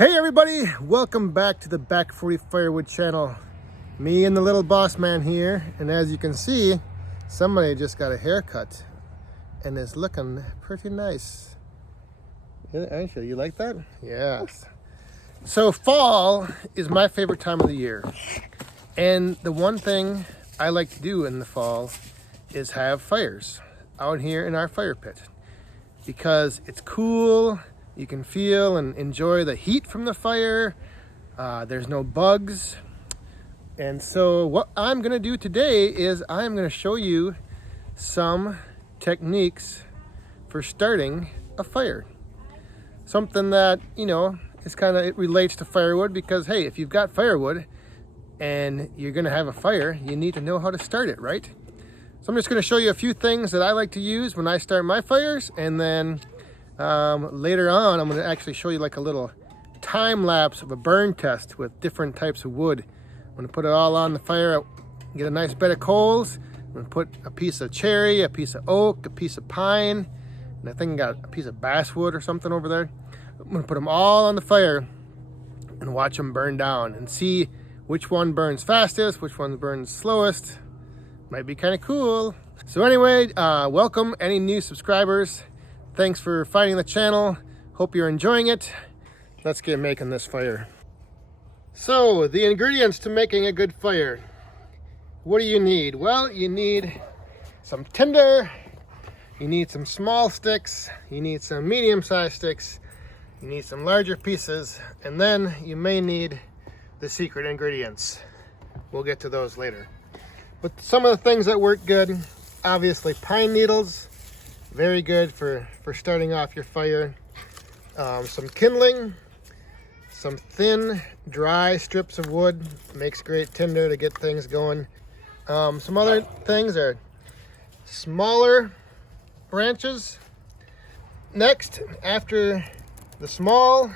Hey everybody, welcome back to the Back 40 Firewood channel. Me and the little boss man here, and as you can see, somebody just got a haircut and is looking pretty nice. Aren't you? You like that? Yes. So fall is my favorite time of the year, and the one thing I like to do in the fall is have fires out here in our fire pit because it's cool. You can feel and enjoy the heat from the fire. There's no bugs. And so what I'm gonna do today is I'm gonna show you some techniques for starting a fire. Something that, you know, is it relates to firewood because, hey, if you've got firewood and you're gonna have a fire, you need to know how to start it, right? So I'm just gonna show you a few things that I like to use when I start my fires, and then later on, I'm going to actually show you like a little time lapse of a burn test with different types of wood. I'm going to put it all on the fire, get a nice bed of coals. I'm going to put a piece of cherry, a piece of oak, a piece of pine, and I think I got a piece of basswood or something over there. I'm going to put them all on the fire and watch them burn down and see which one burns fastest, which one burns slowest. Might be kind of cool. So anyway, welcome any new subscribers. Thanks for finding the channel. Hope you're enjoying it. Let's get making this fire. So, the ingredients to making a good fire. What do you need? Well, you need some tinder, you need some small sticks, you need some medium-sized sticks, you need some larger pieces, and then you may need the secret ingredients. We'll get to those later. But some of the things that work good, obviously pine needles. Very good for starting off your fire. Some kindling, some thin, dry strips of wood. Makes great tinder to get things going. Some other things are smaller branches. Next, after the small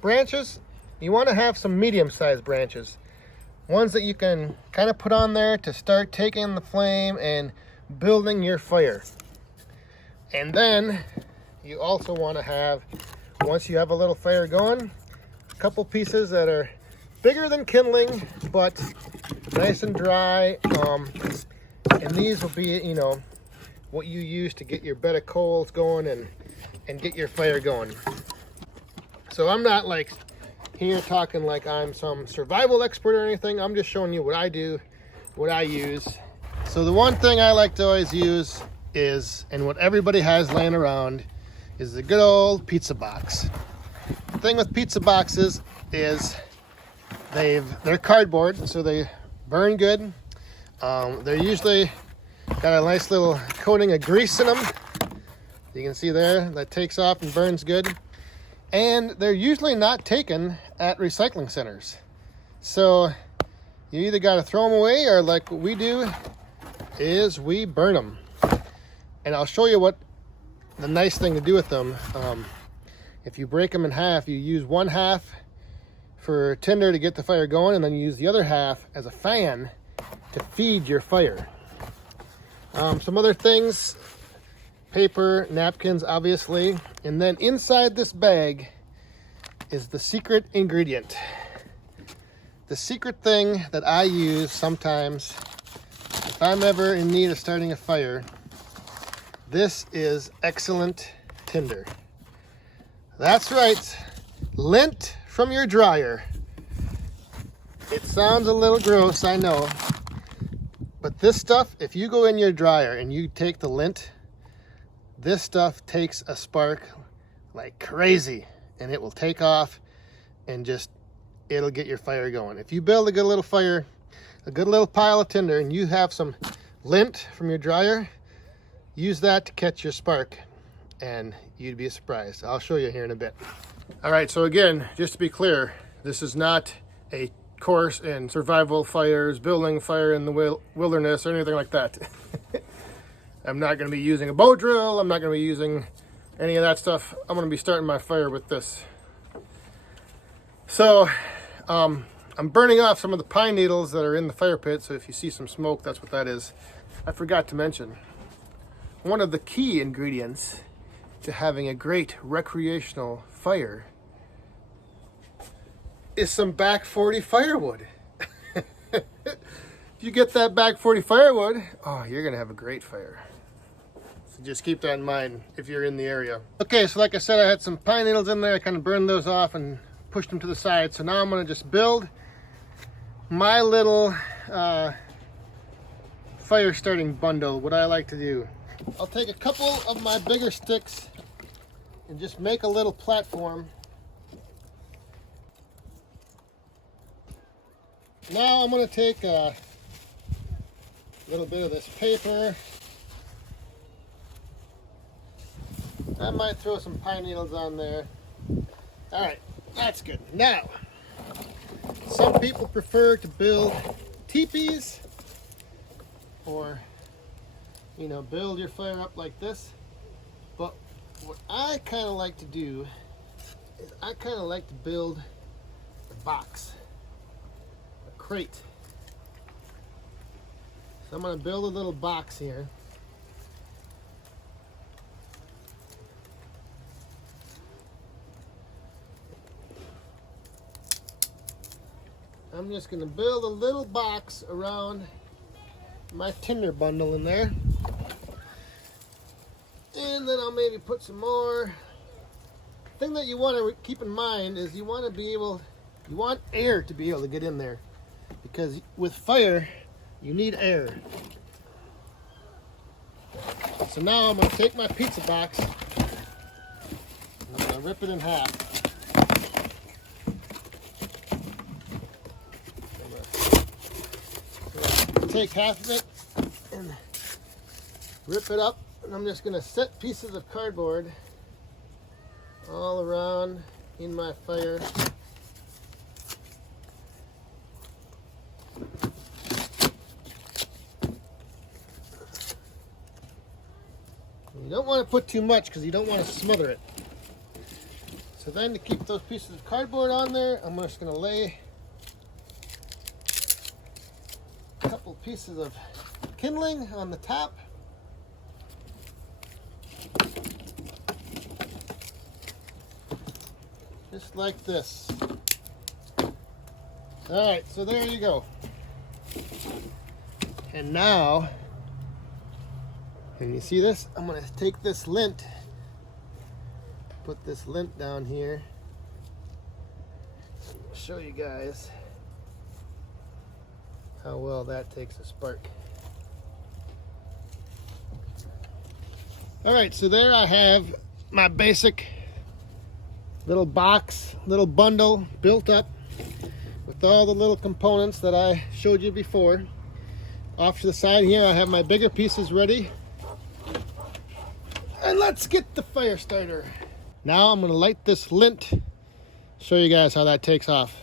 branches, you want to have some medium-sized branches. Ones that you can kind of put on there to start taking the flame and building your fire. And then you also want to have, once you have a little fire going, a couple pieces that are bigger than kindling, but nice and dry. And these will be, you know, what you use to get your bed of coals going and get your fire going. So I'm not like here talking like I'm some survival expert or anything. I'm just showing you what I do, what I use. So the one thing I like to always use is, and what everybody has laying around, is the good old pizza box. The thing with pizza boxes is they're cardboard, so they burn good. They're usually got a nice little coating of grease in them. You can see there, that takes off and burns good. And they're usually not taken at recycling centers. So you either got to throw them away, or like what we do is we burn them. And I'll show you what the nice thing to do with them. If you break them in half, you use one half for tinder to get the fire going, and then you use the other half as a fan to feed your fire. Some other things, paper, napkins, obviously. And then inside this bag is the secret ingredient. The secret thing that I use sometimes if I'm ever in need of starting a fire. This is excellent tinder. That's right, lint from your dryer. It sounds a little gross, I know. But this stuff, if you go in your dryer and you take the lint, this stuff takes a spark like crazy, and it will take off and it'll get your fire going. If you build a good little fire, a good little pile of tinder, and you have some lint from your dryer, use that to catch your spark, and you'd be surprised. I'll show you here in a bit. All right, so again, just to be clear, this is not a course in survival fires, building fire in the wilderness, or anything like that. I'm not going to be using a bow drill. I'm not going to be using any of that stuff. I'm going to be starting my fire with this. So, I'm burning off some of the pine needles that are in the fire pit, so if you see some smoke, that's what that is. I forgot to mention, one of the key ingredients to having a great recreational fire is some back 40 firewood. If you get that back 40 firewood, oh, you're gonna have a great fire. So just keep that in mind if you're in the area. Okay, so like I said, I had some pine needles in there. I kind of burned those off and pushed them to the side. So now I'm gonna just build my little fire starting bundle. What I like to do, I'll take a couple of my bigger sticks and just make a little platform. Now I'm going to take a little bit of this paper. I might throw some pine needles on there. All right, that's good. Now, some people prefer to build teepees or, you know, build your fire up like this. But what I kind of like to do is I kind of like to build a box, a crate. So I'm going to build a little box here. I'm just going to build a little box around my tinder bundle in there. And then I'll maybe put some more. The thing that you want to keep in mind is you want air to be able to get in there. Because with fire, you need air. So now I'm going to take my pizza box and I'm going to rip it in half. Take half of it and rip it up, and I'm just going to set pieces of cardboard all around in my fire. You don't want to put too much because you don't want to smother it. So then to keep those pieces of cardboard on there, I'm just going to lay a couple pieces of kindling on the top. Just like this. Alright, so there you go. And now, can you see this? I'm going to take this lint, put this lint down here, show you guys how well that takes a spark. Alright, so there I have my basic little box, little bundle built up with all the little components that I showed you before. Off to the side here I have my bigger pieces ready. And let's get the fire starter. Now I'm going to light this lint, show you guys how that takes off.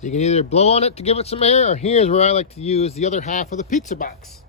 You can either blow on it to give it some air, or here's where I like to use the other half of the pizza box.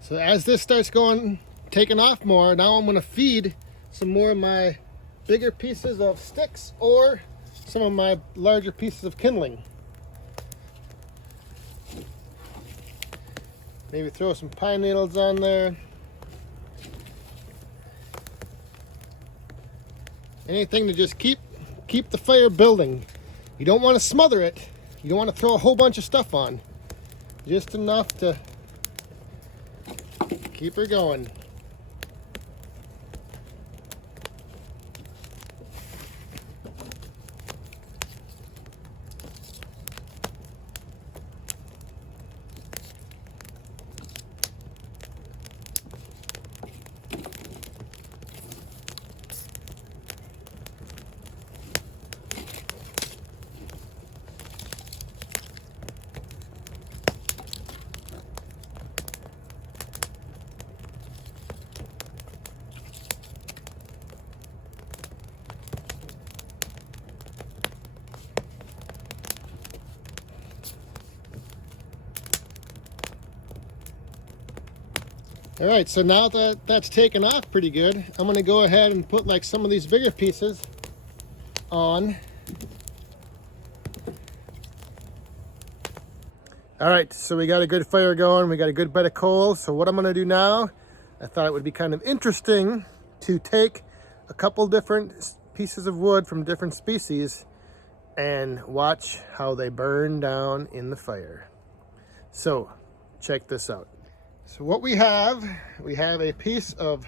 So as this starts taking off more, now I'm going to feed some more of my bigger pieces of sticks or some of my larger pieces of kindling. Maybe throw some pine needles on there. Anything to just keep the fire building. You don't want to smother it, You don't want to throw a whole bunch of stuff on. Just enough to keep her going. All right, so now that that's taken off pretty good, I'm gonna go ahead and put like some of these bigger pieces on. All right, so we got a good fire going, we got a good bed of coal. So what I'm gonna do now, I thought it would be kind of interesting to take a couple different pieces of wood from different species and watch how they burn down in the fire. So check this out. So what we have a piece of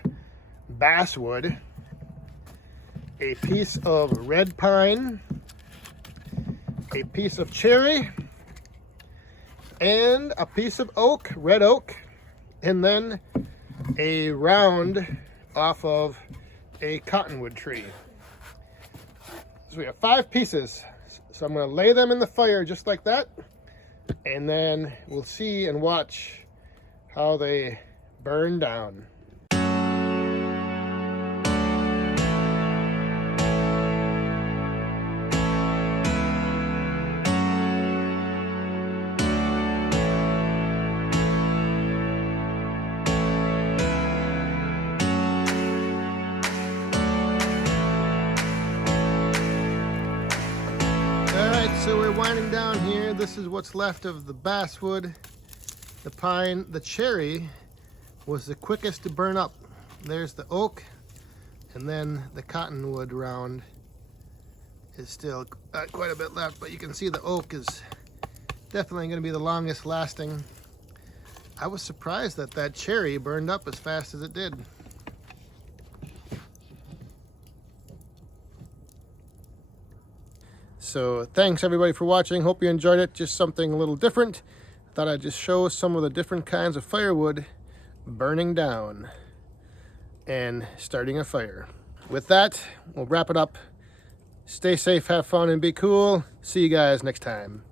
basswood, a piece of red pine, a piece of cherry, and a piece of oak, red oak, and then a round off of a cottonwood tree. So we have 5 pieces. So I'm going to lay them in the fire just like that, and then we'll see and watch how they burn down. So we're winding down here. This is what's left of the basswood. The pine, the cherry was the quickest to burn up. There's the oak, and then the cottonwood round is still quite a bit left, but you can see the oak is definitely going to be the longest lasting. I was surprised that that cherry burned up as fast as it did. So thanks everybody for watching. Hope you enjoyed it. Just something a little different. Thought I'd just show some of the different kinds of firewood burning down and starting a fire. With that, we'll wrap it up. Stay safe, have fun, and be cool. See you guys next time.